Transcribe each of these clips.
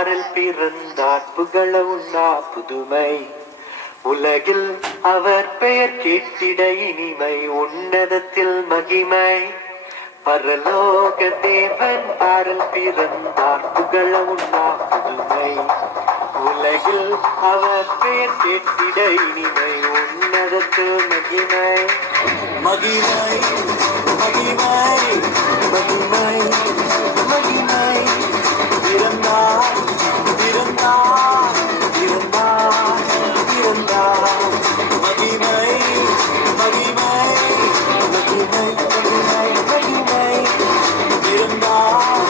பாரில் பிறந்தார் புகழ உண்ணா புதுமை உலகில் அவர் பெயர் கேட்டிட இனிமை உன்னதத்தில் மகிமை பரலோக தேவன் பாரில் பிறந்தார் புகழ உண்ணா புதுமை உலகில் அவர் பெயர் கேட்டிட இனிமை உன்னதத்தில் மகிமை மகிமை மகிமை மகிமை மகிமை பிறந்தார் பிறந்தார் பிறந்தார் பிறந்தார் மகிமை மகிமை மகிமை மகிமை மகிமை பிறந்தார்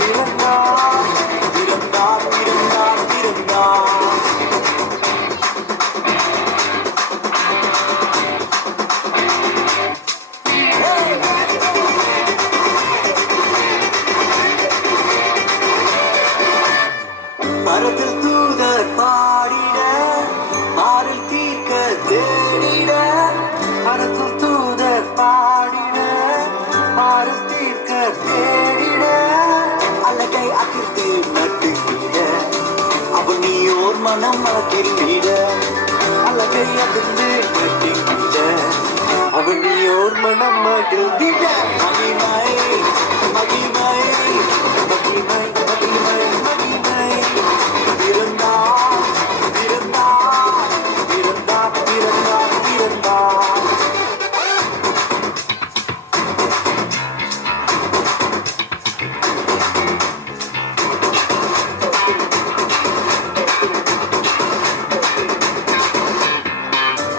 பிறந்தார் பிறந்தார் பிறந்தார் பிறந்தார் மரத்தில் தூதர் பாடிட மாறில் தீர்க்க தேடிட மரத்தில் தூதர் பாடிட மாறில் தீர்க்க தேடிட அழகை அகிர்த்து நட்டுவிட அவன் நீயோர் மனம் அகிர்விட அழகை அகிர்ந்து நட்டுவிட அவன் நீயோர் மனம் மகிழ்ந்திட மகிமை மகிமை மகிமை மகிமை மகிமை பிறந்தார் பிறந்தார் பிறந்தார் பிறந்தார் பிறந்தார்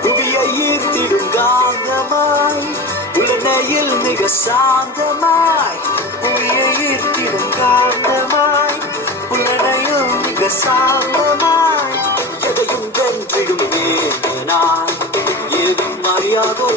புவியை ஈர்த்திடும் காந்தமாய் உலனையில் மிக சாந்தமாய் புவியை ஈர்த்திடும் காந்தமாய் புலனையில் மிக சாந்தமாய் எதையும் வென்றிடும் வேதனாய் ஏதும் அறியாதோ